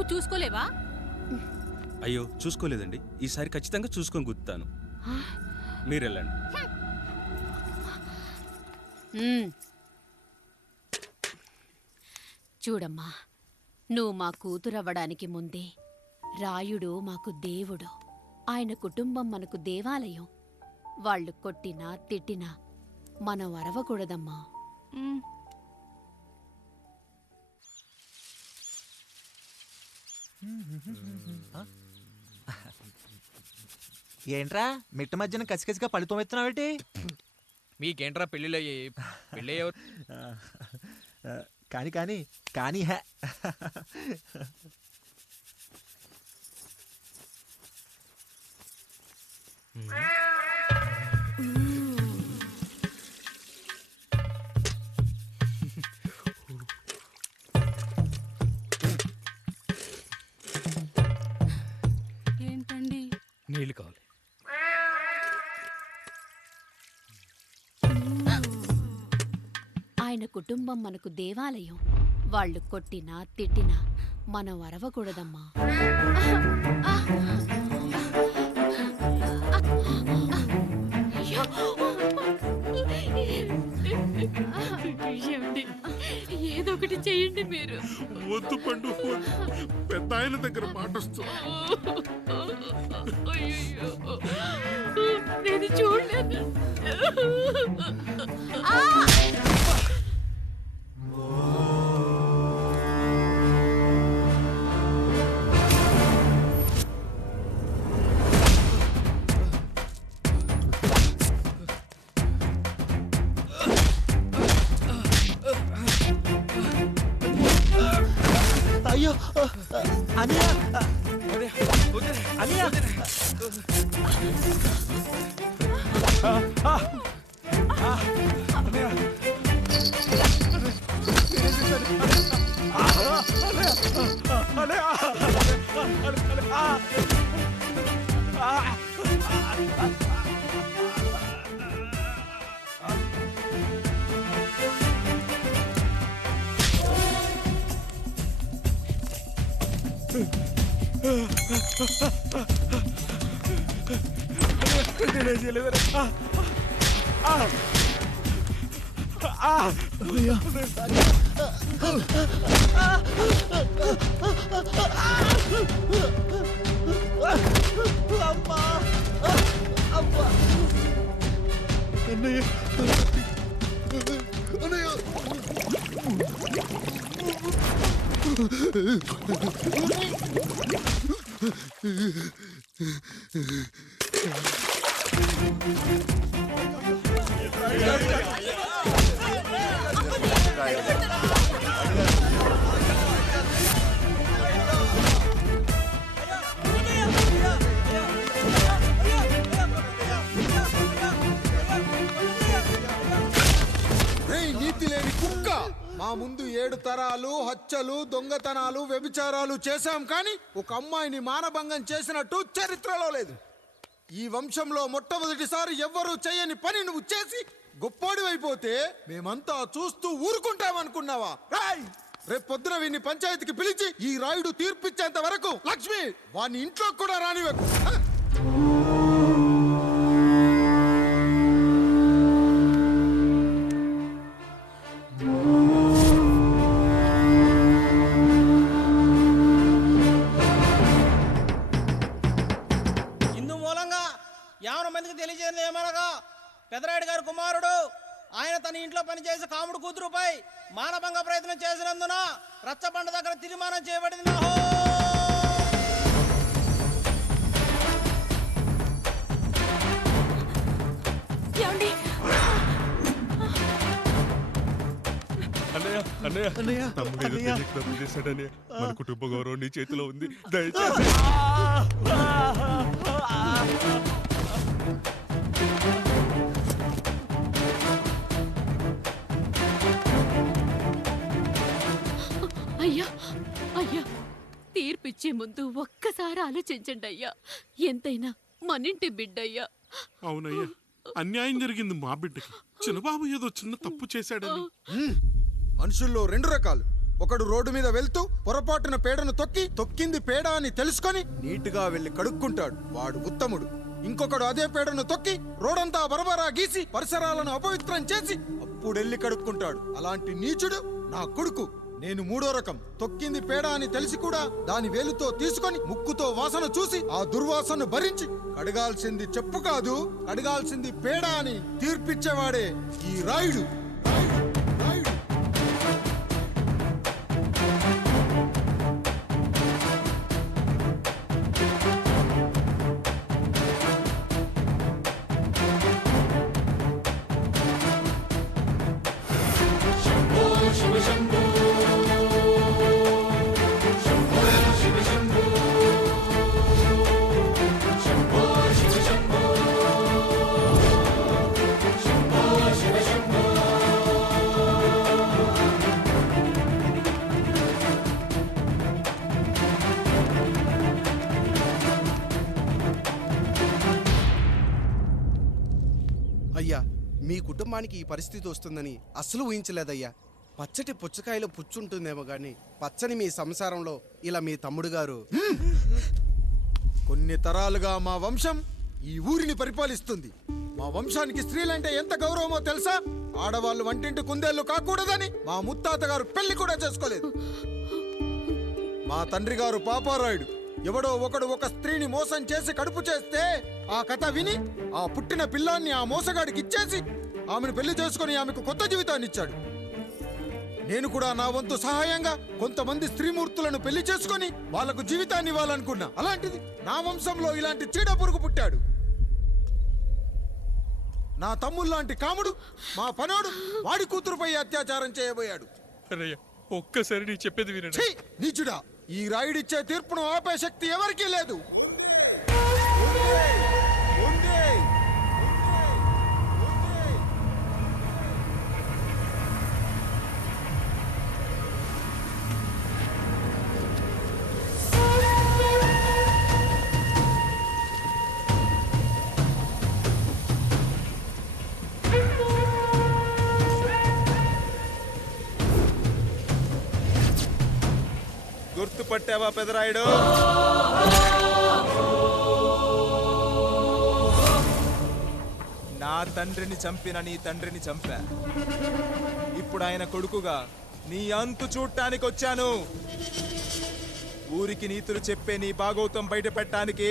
నువ్వు చూసుకోలేవా? అయ్యో చూసుకోలేదండి. ఈసారి ఖచ్చితంగా చూసుకొని గుర్తాను మీరు వెళ్ళండి. చూడమ్మా నువ్వు మా కూతురవ్వడానికి ముందే రాయుడు మాకు దేవుడు. ఆయన కుటుంబం మనకు దేవాలయం. వాళ్ళు కొట్టినా తిట్టినా మనం అరవకూడదమ్మా. ఏంట్రా? మిట్ట మధ్యన కసికసిగా పళ్ళుతో ఎత్తున్నావేటి మీకేంట్రా పెళ్ళిళ్ళయ్యి? పెళ్ళి ఎవరు కానీ కానీ కానీ హే. ఏంటండి నీళ్ళు కావాలి. ఆయన కుటుంబం మనకు దేవాలయం. వాళ్ళు కొట్టినా తిట్టినా మనం అరవకూడదమ్మా? ఏదో ఒకటి చెయ్యండి మీరు. వద్దు పండు. పెద్ద ఆయన దగ్గర మాట వస్తుంది 아! 아니요. 어, 어, 아니야. 아, 아 아니야. 아니야. చూడలేదు అయ్యో Buraya. Amma. Amma. Anneye. Anneye. Anneye. మా ముందు ఏడు తరాలు హత్యలు దొంగతనాలు వ్యభిచారాలు చేశాం కానీ ఒక అమ్మాయిని మానభంగం చేసినట్టు చరిత్రలో లేదు. ఈ వంశంలో మొట్టమొదటిసారి ఎవ్వరూ చేయని పని నువ్వు చేసి గొప్పోడివైపోతే మేమంతా చూస్తూ ఊరుకుంటామనుకున్నావా? రాయ్! రేపు పొద్దున వీడిని పంచాయతీకి పిలిచి ఈ రాయుడు తీర్పిచ్చేంత వరకు లక్ష్మి వాని ఇంట్లో కూడా రానివ్వకు. యావన మందికి తెలియజేయడం ఏమనగా? పెదరాయుడు గారి కుమారుడు ఆయన తన ఇంట్లో పనిచేసే కాముడు కూతురుపై మానభంగ ప్రయత్నం చేసినందున రచ్చబండ దగ్గర తీర్మానం చేయబడింది. నహో! మన కుటుంబ గౌరవం నీ చేతిలో ఉంది. దయచేసి. తీర్పిచ్చే ముందు ఒక్కసారి ఆలోచించండి అయ్యా. ఎంతైనా మనింటి బిడ్డయ్యా. అవునయ్యా. అన్యాయం జరిగింది మా బిడ్డకి. చిన్నబాబు ఏదో చిన్న తప్పు చేశాడని. మనుషుల్లో రెండు రకాలు. ఒకడు రోడ్డు మీద వెళ్తూ పొరపాటున పేడను తొక్కి తొక్కింది పేడ అని తెలుసుకొని నీటుగా వెళ్ళి కడుక్కుంటాడు. వాడు ఉత్తముడు. ఇంకొకడు అదే పేడను తొక్కి రోడంతా బరబరా గీసి పరిసరాలను అపవిత్రం చేసి అప్పుడెళ్ళి కడుక్కుంటాడు. అలాంటి నీచుడు నా కొడుకు. నేను మూడో రకం. తొక్కింది పేడ అని తెలిసి కూడా దాని వేలుతో తీసుకొని ముక్కుతో వాసన చూసి ఆ దుర్వాసన భరించి కడగాల్సింది చెప్పు కాదు కడగాల్సింది పేడ అని తీర్పిచ్చేవాడే ఈ రాయుడు. రాయుడు, అయ్యా మీ కుటుంబానికి ఈ పరిస్థితి వస్తుందని అస్సలు ఊహించలేదయ్యా. పచ్చటి పుచ్చకాయలో పుచ్చుంటుందేమో కానీ పచ్చని మీ సంసారంలో ఇలా మీ తమ్ముడు గారు. కొన్ని తరాలుగా మా వంశం ఈ ఊరిని పరిపాలిస్తుంది. మా వంశానికి స్త్రీలంటే ఎంత గౌరవమో తెలుసా? ఆడవాళ్ళు వంటింటి కుందేళ్ళు కాకూడదని మా ముత్తాత గారు పెళ్ళి కూడా చేసుకోలేదు. మా తండ్రి గారు పాపారాయుడు. ఎవడో ఒకడు ఒక స్త్రీని మోసం చేసి కడుపు చేస్తే ఆ కథ విని ఆ పుట్టిన పిల్లాన్ని ఆ మోసగాడికి ఇచ్చేసి ఆమెను పెళ్ళి చేసుకుని ఆమెకు కొత్త జీవితాన్ని ఇచ్చాడు. నేను కూడా నా వంతు సహాయంగా కొంతమంది స్త్రీమూర్తులను పెళ్ళి చేసుకొని వాళ్ళకు జీవితాన్ని ఇవ్వాలనుకున్నా. అలాంటిది నా వంశంలో ఇలాంటి చీడ పురుగు పుట్టాడు. నా తమ్ముళ్ళలాంటి కాముడు మా పనోడు వాడి కూతురుపై అత్యాచారం చేయబోయాడు. ఒక్కసారి నీ చెప్పేది వినండి! నీచుడా ఈ రాయుడిచ్చే తీర్పును ఆపే శక్తి ఎవరికీ లేదు. గుర్తుపట్టావా పెదరాయుడు? నా తండ్రిని చంపిన నీ తండ్రిని చంపా. ఇప్పుడు ఆయన కొడుకుగా నీ అంతు చూడటానికి వచ్చాను. ఊరికి నీతులు చెప్పే నీ భాగవతం బయటపెట్టడానికి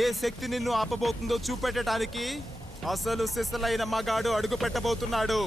ఏ శక్తి నిన్ను ఆపబోతుందో చూపెట్టడానికి అసలు సిసలైన మగాడు అడుగు పెట్టబోతున్నాడు.